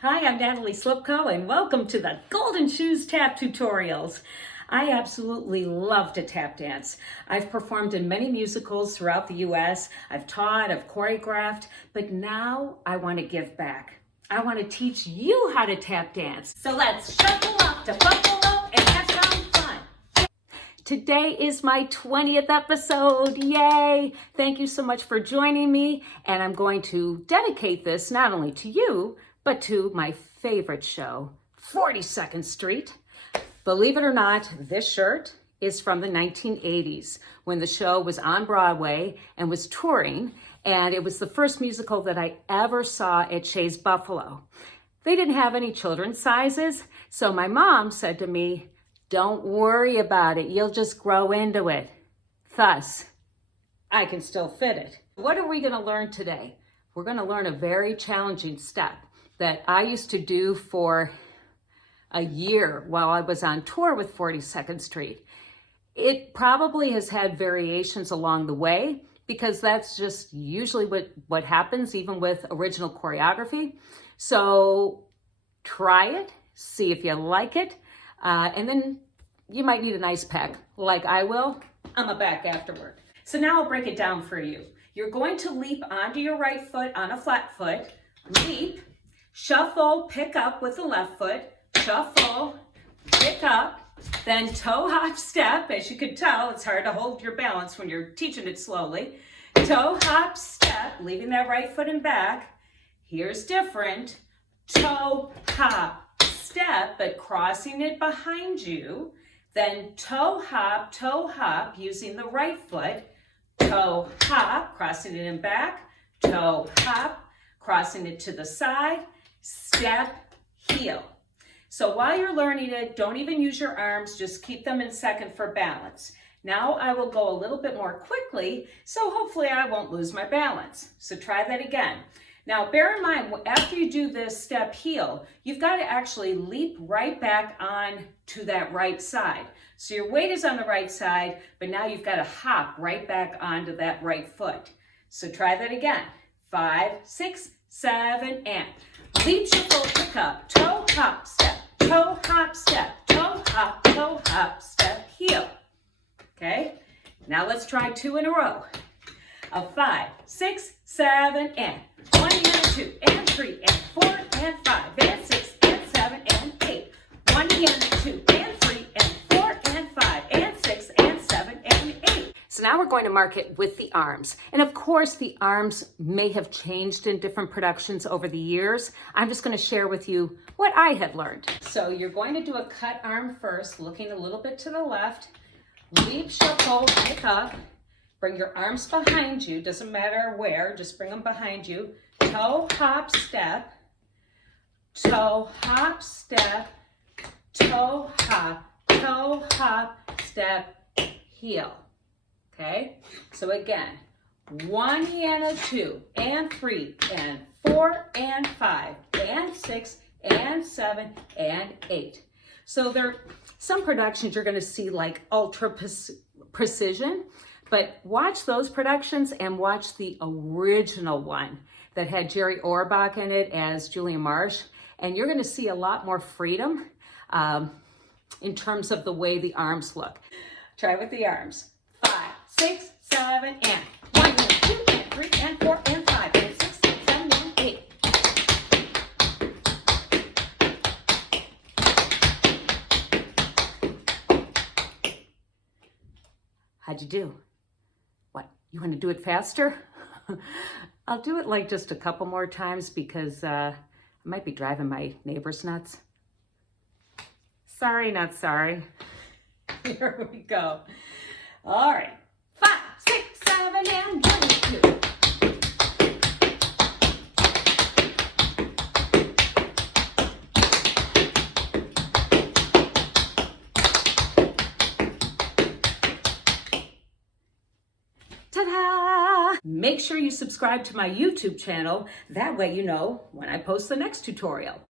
Hi, I'm Natalie Slipko, and welcome to the Golden Shoes Tap Tutorials. I absolutely love to tap dance. I've performed in many musicals throughout the U.S. I've taught, I've choreographed, but now I want to give back. I want to teach you how to tap dance. So let's shuffle off to Buffalo and have some fun. Today is my 20th episode. Yay! Thank you so much for joining me, and I'm going to dedicate this not only to you, but to my favorite show, 42nd Street. Believe it or not, this shirt is from the 1980s when the show was on Broadway and was touring, and it was the first musical that I ever saw at Shea's Buffalo. They didn't have any children's sizes, so my mom said to me, "Don't worry about it, you'll just grow into it." Thus, I can still fit it. What are we going to learn today? We're going to learn a very challenging step that I used to do for a year while I was on tour with 42nd Street. It probably has had variations along the way because that's just usually what happens even with original choreography. So try it, see if you like it, and then you might need an ice pack like I will. I'm back afterward. So now I'll break it down for you. You're going to leap onto your right foot on a flat foot, leap, shuffle, pick up with the left foot, shuffle, pick up, then toe hop step. As you can tell, it's hard to hold your balance when you're teaching it slowly. Toe hop step, leaving that right foot in back. Here's different. Toe hop step, but crossing it behind you. Then toe hop, using the right foot. Toe hop, crossing it in back. Toe hop, crossing it to the side. Step, heel. So while you're learning it, don't even use your arms, just keep them in second for balance. Now I will go a little bit more quickly, so hopefully I won't lose my balance. So try that again. Now bear in mind, after you do this step heel, you've got to actually leap right back on to that right side. So your weight is on the right side, but now you've got to hop right back onto that right foot. So try that again. 5, 6, 7, and leap, shuffle, pick up, toe hop step, toe hop step, toe hop step, heel. Okay, now let's try 2 in a row. Of 5, 6, 7, and 1 and 2 and 3 and 4 and 5 and 6 and 7 and 8. 1 and 2 and 3 and 4 and 5 and 6 and 7 and 8. So now we're going to mark it with the arms. And of course, the arms may have changed in different productions over the years. I'm just going to share with you what I had learned. So you're going to do a cut arm first, looking a little bit to the left. Leap, shuffle, pick up. Bring your arms behind you. Doesn't matter where, just bring them behind you. Toe hop step, toe hop step, toe hop step, heel. Okay, so again, 1 and 2 and 3 and 4 and 5 and 6 and 7 and 8. So there, some productions you're going to see like ultra precision, but watch those productions and watch the original one that had Jerry Orbach in it as Julia Marsh, and you're going to see a lot more freedom in terms of the way the arms look. Try with the arms. 5, 6, 7, and 1 and 2 and 3 and 4 and 5 and 6 and 7 and 8. How'd you do? What, you want to do it faster? I'll do it like just a couple more times because I might be driving my neighbors nuts. Sorry, not sorry. Here we go. All right. 5, 6, 7, and 1 and 2. Ta-da! Make sure you subscribe to my YouTube channel. That way you know when I post the next tutorial.